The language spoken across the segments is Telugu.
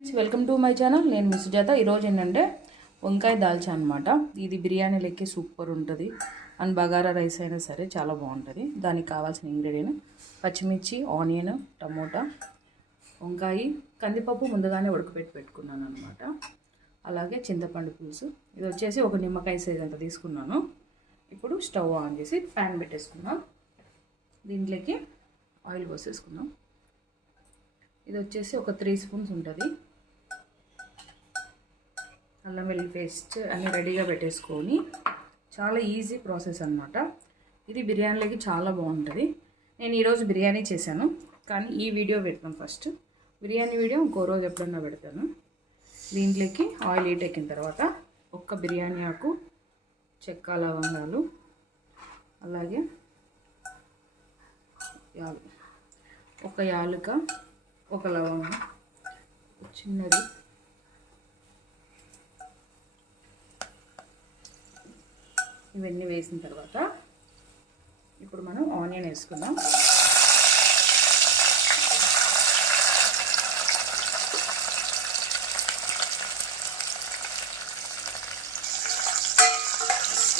Welcome to my channel. నేను మీ సుజాత. ఈరోజు ఏంటంటే వంకాయ దాల్చా అనమాట. ఇది బిర్యానీలకి సూపర్ ఉంటుంది అండ్ బగారా రైస్ అయినా సరే చాలా బాగుంటుంది. దానికి కావాల్సిన ఇంగ్రీడియంట్ పచ్చిమిర్చి, ఆనియన్, టమోటా, వంకాయ, కందిపప్పు ముందుగానే ఉడకబెట్టి పెట్టుకున్నాను అనమాట. అలాగే చింతపండు పులుసు. ఇది వచ్చేసి ఒక నిమ్మకాయ సైజ్ అంత తీసుకున్నాను. ఇప్పుడు స్టవ్ ఆన్ చేసి ప్యాన్ పెట్టేసుకున్నాం. దీంట్లోకి ఆయిల్ పోసేసుకున్నాం. ఇది వచ్చేసి ఒక 3 స్పూన్స్ ఉంటుంది. అల్లం వెల్లుల్లి పేస్ట్ అన్నీ రెడీగా పెట్టేసుకొని చాలా ఈజీ ప్రాసెస్ అనమాట. ఇది బిర్యానీలోకి చాలా బాగుంటుంది. నేను ఈరోజు బిర్యానీ చేశాను, కానీ ఈ వీడియో పెట్టాను. ఫస్ట్ బిర్యానీ వీడియో ఇంకో రోజు ఎప్పుడన్నా పెడతాను. దీంట్లోకి ఆయిల్ హీట్ ఎక్కిన తర్వాత ఒక్క బిర్యానీ ఆకు, చెక్క, లవంగాలు, అలాగే ఒక యాలుక, ఒక లవంగం చిన్నది, ఇవన్నీ వేసిన తర్వాత ఇప్పుడు మనం ఆనియన్ వేసుకుందాం.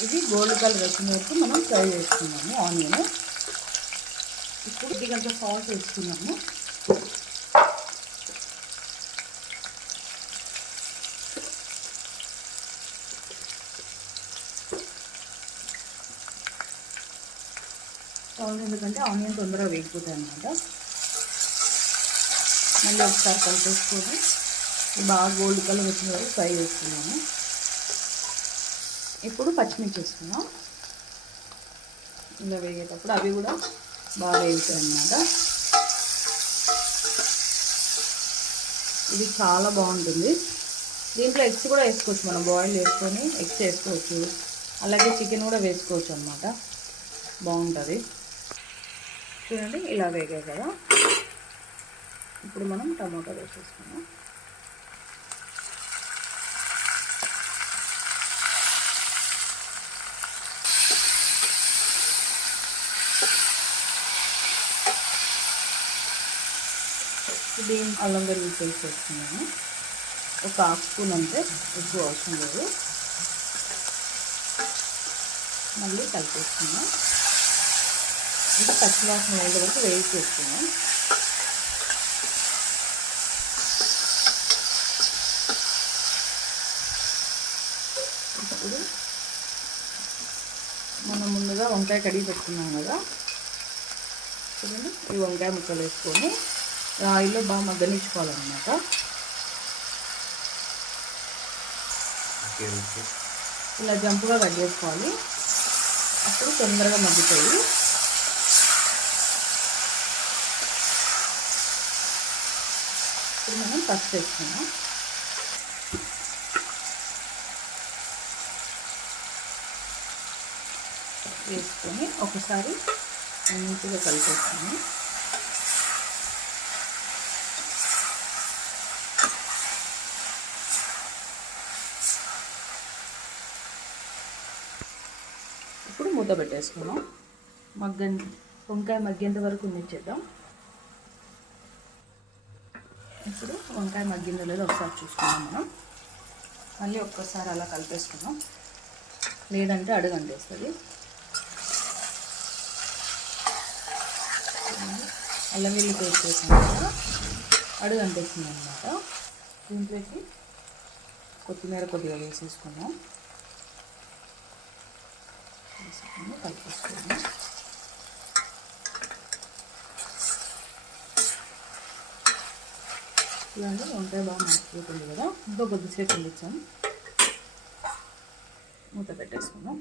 ఇది గోల్డ్ కలర్ వచ్చిన వరకు మనం ఫ్రై చేసుకున్నాము ఆనియన్. ఇప్పుడు ఇదిగంత సాల్ట్ వేసుకున్నాము. సాల్ట్ ఎందుకంటే ఆనియన్ తొందరగా వేగిపోతాయి అన్నమాట. మళ్ళీ ఒకసారి కలిపేసుకొని బాగా గోల్డ్ కలర్ వచ్చిన వరకు ఫ్రై చేసుకున్నాము. ఇప్పుడు పచ్చిమిర్చి వేసుకున్నాం. ఇలా వేగేటప్పుడు అవి కూడా బాగా వేగుతాయి అన్నమాట. ఇది చాలా బాగుంటుంది. దీంట్లో ఎగ్స్ కూడా వేసుకోవచ్చు, మనం బాయిల్ చేసుకొని ఎగ్స్ వేసుకోవచ్చు, అలాగే చికెన్ కూడా వేసుకోవచ్చు అన్నమాట. బాగుంటుంది. చూడండి ఇలా వేగాయి కదా. ఇప్పుడు మనం టమాటా వేసేసుకున్నాం. ఇది అల్లం వెల్లుల్లి పేస్ట్ వేసుకున్నాము. ఒక 1/2 స్పూన్ అంటే ఎక్కువ అవసరం లేదు. మళ్ళీ కలిపేసుకున్నాం. ఇది పచ్చివాసన వేసే వరకు వేసి చేసుకున్నాం. ఇప్పుడు మనం ముందుగా వంకాయ కడిగి పెట్టుకున్నాం కదా, చూడండి ఈ వంకాయ ముక్కలు వేసుకొని ఆయిల్లో బాగా మగ్గనిచ్చుకోవాలన్నమాట. ఇలా జంపుగా కట్ చేసుకోవాలి, అప్పుడు తొందరగా మగ్గుతాయి. ఇప్పుడు మనం పసుపు వేసుకున్నాం. వేసుకొని ఒకసారి మంచిగా కలిపేసుకున్నాం. ఇప్పుడు మూత పెట్టేసుకున్నాం. వంకాయ మగ్గేంత వరకు ఉంచేద్దాం. ఇప్పుడు వంకాయ మగ్గిందో లేదో ఒకసారి చూసుకున్నాం మనం. మళ్ళీ ఒక్కసారి అలా కలిపేసుకున్నాం, లేదంటే అడుగు అంటేస్తుంది. అల్లం వెల్లుల్లి పేస్ట్ వేసాం కదా, అడుగు అంటేస్తుంది అన్నమాట. దీంట్లోకి కొత్తిమీర కొద్దిగా వేసేసుకున్నాం. కలిపేసుకున్నాం. ఇలాంటి వంకాయ బాగా మగ్గిపోతుంది కదా, ఇంకా కొద్దిసేపు ఉండిచ్చాం. మూత పెట్టేసుకున్నాం.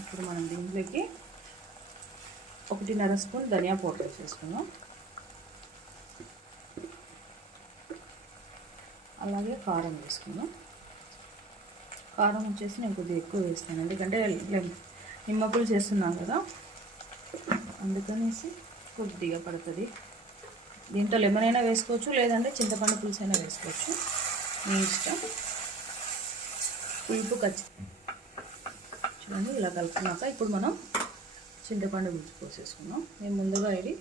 ఇప్పుడు మనం దీంట్లోకి 1.5 స్పూన్ ధనియా పౌడర్ వేసేసుకున్నాం. అలాగే కారం వేసుకున్నాం. కారం వచ్చేసి నేను కొద్దిగా ఎక్కువ వేస్తాను, ఎందుకంటే నిమ్మ పులుసు చేస్తున్నాం కదా, అందుకనేసి కొద్దిగా పడుతుంది. దీంట్లో లెమన్ అయినా వేసుకోవచ్చు, లేదంటే చింతపండు పులుసు అయినా వేసుకోవచ్చు, మీ ఇష్టం. పులుపు చూడండి ఇలా కలుపుకున్నాక ఇప్పుడు మనం చింతపండు పులుసు పోసేసుకున్నాం. నేను ముందుగా ఇది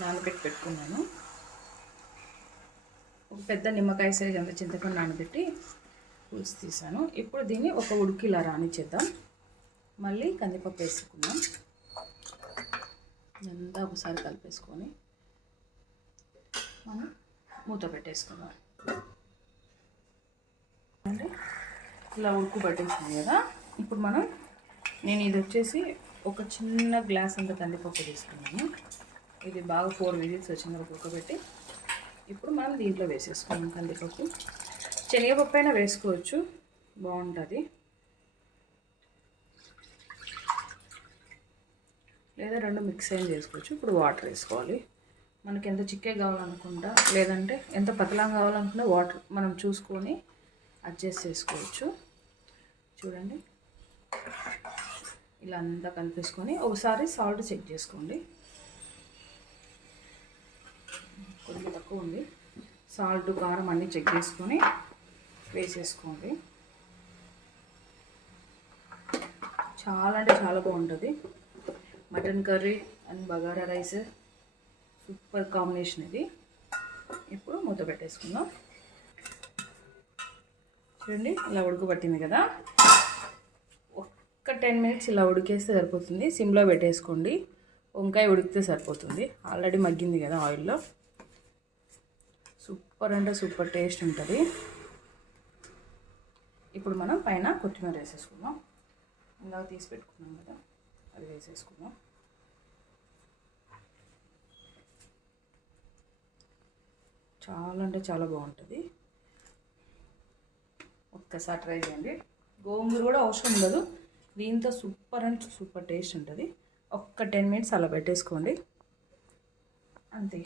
నానబెట్టి పెట్టుకున్నాను. ఒక పెద్ద నిమ్మకాయ సైజ్ అంత చింతపండు నానబెట్టి పులుసు తీసాను. ఇప్పుడు దీన్ని ఒక ఉడికి ఇలా రానిచ్చేద్దాం. మళ్ళీ కందిపప్పు వేసుకుందాం. ఇదంతా ఒకసారి కలిపేసుకొని మనం మూత పెట్టేసుకుందాం. అంటే ఇలా ఉడుకు పట్టేసింది కదా. ఇప్పుడు నేను ఇది వచ్చేసి ఒక చిన్న గ్లాస్ అంత కందిపప్పు తీసుకున్నాను. ఇది బాగా 4 విజిల్స్ వచ్చిన వరకు ఉడకబెట్టి ఇప్పుడు మనం దీంట్లో వేసేసుకున్నాం కందిపప్పు. శనగపప్పు అయినా వేసుకోవచ్చు, బాగుంటుంది. లేదా 2 మిక్స్ అయిన చేసుకోవచ్చు. ఇప్పుడు వాటర్ వేసుకోవాలి. మనకి ఎంత చిక్కగా కావాలనుకుంటా, లేదంటే ఎంత పతలంగా కావాలనుకుంటే వాటర్ మనం చూసుకొని అడ్జస్ట్ చేసుకోవచ్చు. చూడండి, ఇలా అంతా కలిపేసుకొని ఒకసారి సాల్ట్ చెక్ చేసుకోండి. కొద్దిగా తక్కువ ఉంది. సాల్ట్, కారం అన్నీ చెక్ చేసుకొని వేసేసుకోండి. చాలా అంటే చాలా బాగుంటుంది. Mutton curry and bagara rice super combination ఇది. ఇప్పుడు మూత పెట్టేసుకుందాం. చూడండి, ఇలా ఉడకబట్టింది కదా. ఒక్క 10 మినిట్స్ ఇలా ఉడికేస్తే సరిపోతుంది. సిమ్లో పెట్టేసుకోండి. వంకాయ ఉడికితే సరిపోతుంది. ఆల్రెడీ మగ్గింది కదా ఆయిల్లో. సూపర్ అంటే సూపర్ టేస్ట్ ఉంటుంది. ఇప్పుడు మనం పైన కొత్తిమీర వేసేసుకుందాం. ఇందాక తీసి పెట్టుకున్నాం కదా, అది వేసేసుకుందాం. చాలా అంటే చాలా బాగుంటుంది. ఒక్కసారి ట్రై చేయండి. గోంగూర కూడా అవసరం ఉండదు, దీంతో సూపర్ అంటే సూపర్ టేస్ట్ ఉంటుంది. ఒక్క 10 మినిట్స్ అలా పెట్టేసుకోండి, అంతే.